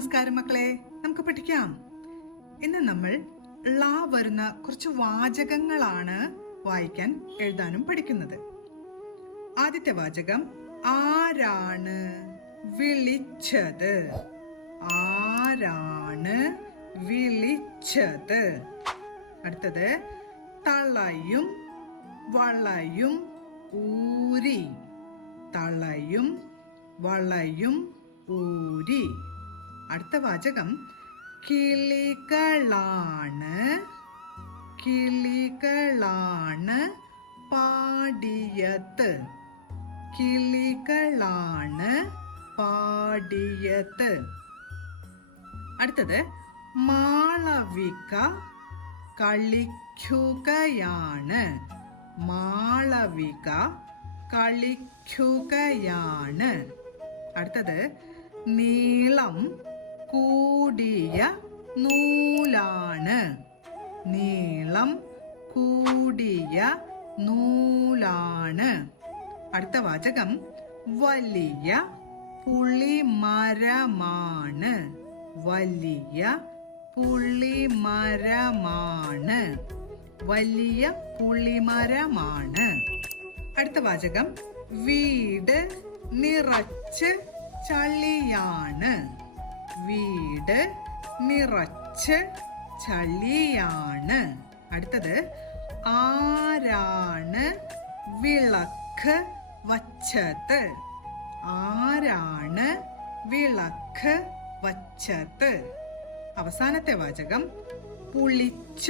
നമസ്കാരം മക്കളെ, നമുക്ക് പഠിക്കാം. ഇന്ന് നമ്മൾ ള വരുന്ന കുറച്ച് വാചകങ്ങളാണ് വായിക്കാൻ എഴുതാനും പഠിക്കുന്നത്. ആദ്യത്തെ വാചകം ആരാണ് വിളിച്ചത്? ആരാണ് വിളിച്ചത്? അടുത്തത് തളയും വളയും ഊരി. തളയും വളയും ഊരി. അടുത്ത വാചകം കിളികളാണ് കിളികളാണ് പാടിയത്. കിളികളാണ് പാടിയത്. അടുത്തത് മാളവിക കളിക്കുകയാണ്. മാളവിക കളിക്കുകയാണ്. അടുത്തത് നീളം കൂടിയ നൂലാണ്. നീളം കൂടിയ നൂലാണ്. അടുത്ത വാചകം വലിയ പുളിമരമാണ്. വലിയ പുളിമരമാണ്. വലിയ പുളിമരമാണ്. അടുത്ത വാചകം വീട് നിറച്ച് ചളിയാണ്. വീട് നിറച്ച് ചളിയാണ്. അടുത്തത് ആരാണ് വിളക്ക് വച്ചത്? ആരാണ് വിളക്ക് വച്ചത്? അവസാനത്തെ വാചകം പുളിച്ച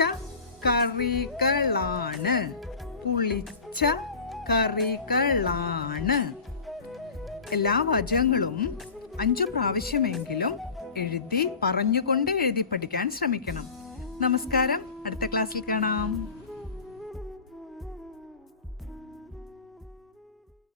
കറികളാണ്. പുളിച്ച കറികളാണ്. എല്ലാ വാചകങ്ങളും 5 പ്രാവശ്യമെങ്കിലും പറഞ്ഞുകൊണ്ട് എഴുതി പഠിക്കാൻ ശ്രമിക്കണം. നമസ്കാരം. അടുത്ത ക്ലാസ്സിൽ കാണാം.